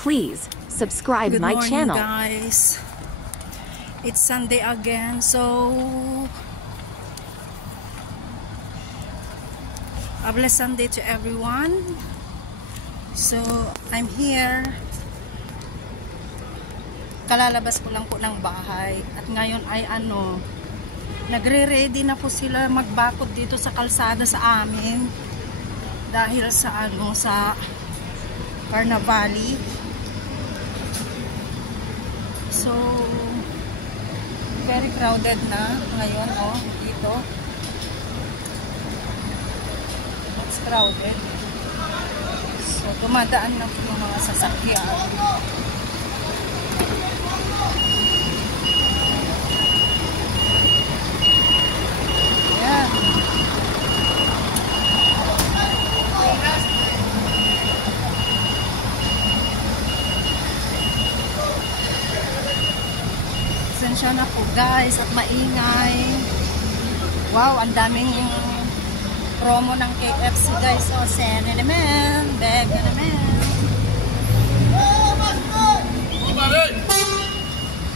Please subscribe my channel. Good morning, guys. It's Sunday again, so a blessed Sunday to everyone. So I'm here. Kalalabas ko lang po ng bahay at ngayon ay nagre-ready na po sila magbakod dito sa kalsada sa amin dahil sa sa Carnavali. So very crowded na ngayon dito. It's crowded. So dumadaan na po yung mga sasakyan. Pasensya na po guys at maingay. Wow, ang daming promo ng KFC guys. So, sene naman, bag na naman.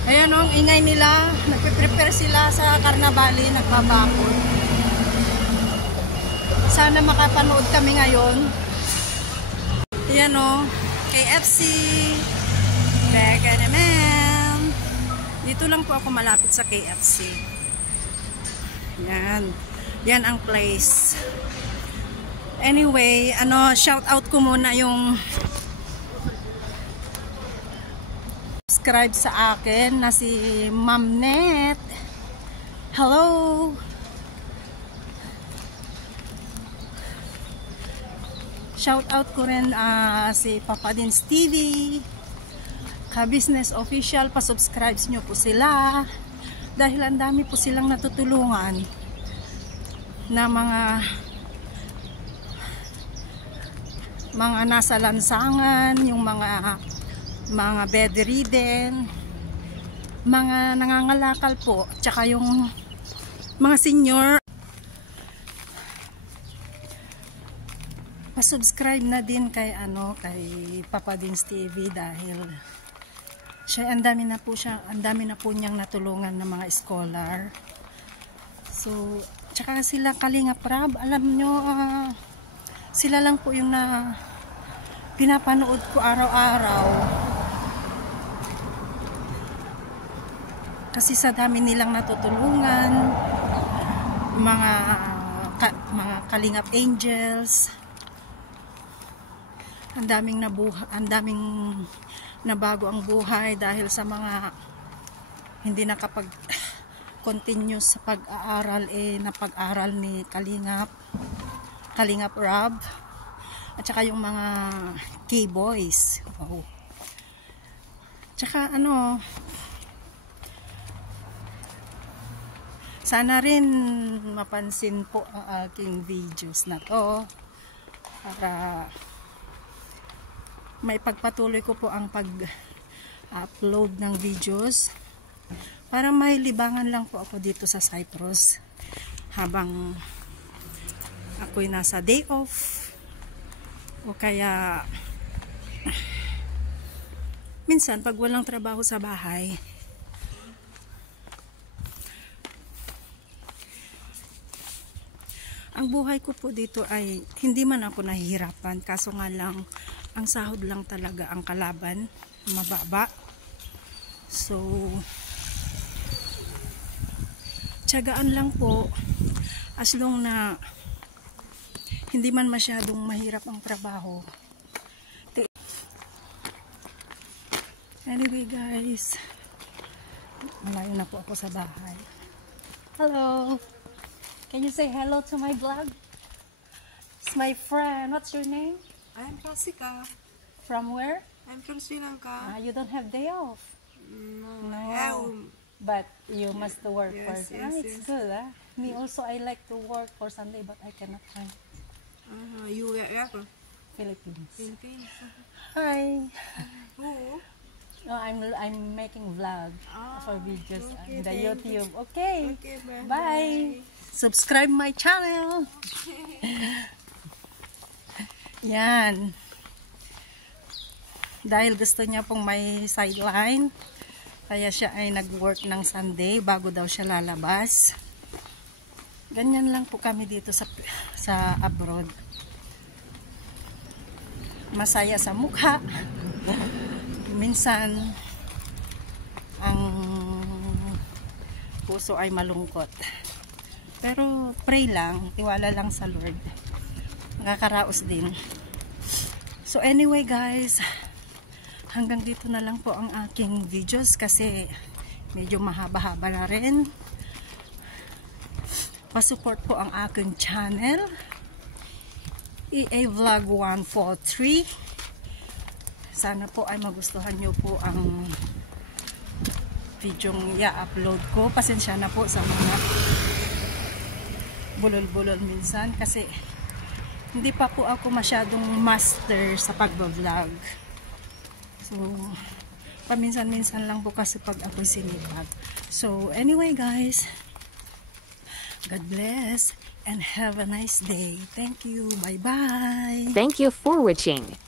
Ayan ang ingay nila. Nagpe-prepare sila sa Carnavali, nagbabakod. Sana makapanood kami ngayon. Ayan KFC, bag na naman. Dito lang po ako malapit sa KFC. Yan. Yan ang place. Anyway, shout out ko muna yung subscribe sa akin na si Ma'am Net. Hello. Shout out ko rin si Papa Dins TV. Ka-business official, pa-subscribe nyo po sila dahil ang dami po silang natutulungan na mga nasa lansangan, yung mga bedridden, mga nangangalakal po, tsaka yung mga senior. Pa-subscribe na din kay kay Papa Dins TV dahil siya, ang dami na po niyang natulungan ng mga scholar. So, tsaka sila Kalingap Rab, alam nyo, sila lang po yung pinapanood ko araw-araw. Kasi sa dami nilang natutulungan, mga Kalingap Angels, ang daming nabago ang buhay dahil sa mga hindi nakapag-continue sa pag-aaral napag-aral ni Kalingap Rab at saka yung mga K-boys. Wow. Tsaka sana rin mapansin po ang aking videos na to para may pagpatuloy ko po ang pag-upload ng videos para may libangan lang po ako dito sa Cyprus habang ako'y nasa day off o kaya minsan pag walang trabaho sa bahay. Ang buhay ko po dito ay hindi man ako nahihirapan, kaso nga lang ang sahod lang talaga ang kalaban, mababa. So tiyagaan lang po as long na hindi man masyadong mahirap ang trabaho. Anyway guys, malayo na po ako sa bahay. Hello! Can you say hello to my vlog? It's my friend. What's your name? I'm Pasika. From where? I'm from Sri Lanka. You don't have day off? No. But you must work Yes, first. yes, It's yes. good. Me also, I like to work for Sunday, but I cannot find. You where from? Philippines. Philippines. Hi. Who? No, I'm making vlog for videos okay, on the thank YouTube. Okay. Okay, Bye. Subscribe my channel. Yan. Dahil gusto niya pong may sideline, kaya siya ay nag-work ng Sunday bago daw siya lalabas. Ganyan lang po kami dito sa abroad. Masaya sa mukha. Minsan, ang puso ay malungkot. Pero pray lang, tiwala lang sa Lord. Nakakaraos din. So anyway guys, hanggang dito na lang po ang aking videos kasi medyo mahaba-haba na rin. Pa-support po ang aking channel, EA Vlog 143. Sana po ay magustuhan nyo po ang videong i-upload ko. Pasensya na po sa mga bulol-bulol minsan kasi hindi pa po ako masyadong master sa pag-vlog. So, paminsan-minsan lang po kasi pag ako'y sinipag. So, anyway guys, God bless and have a nice day. Thank you. Bye-bye. Thank you for watching.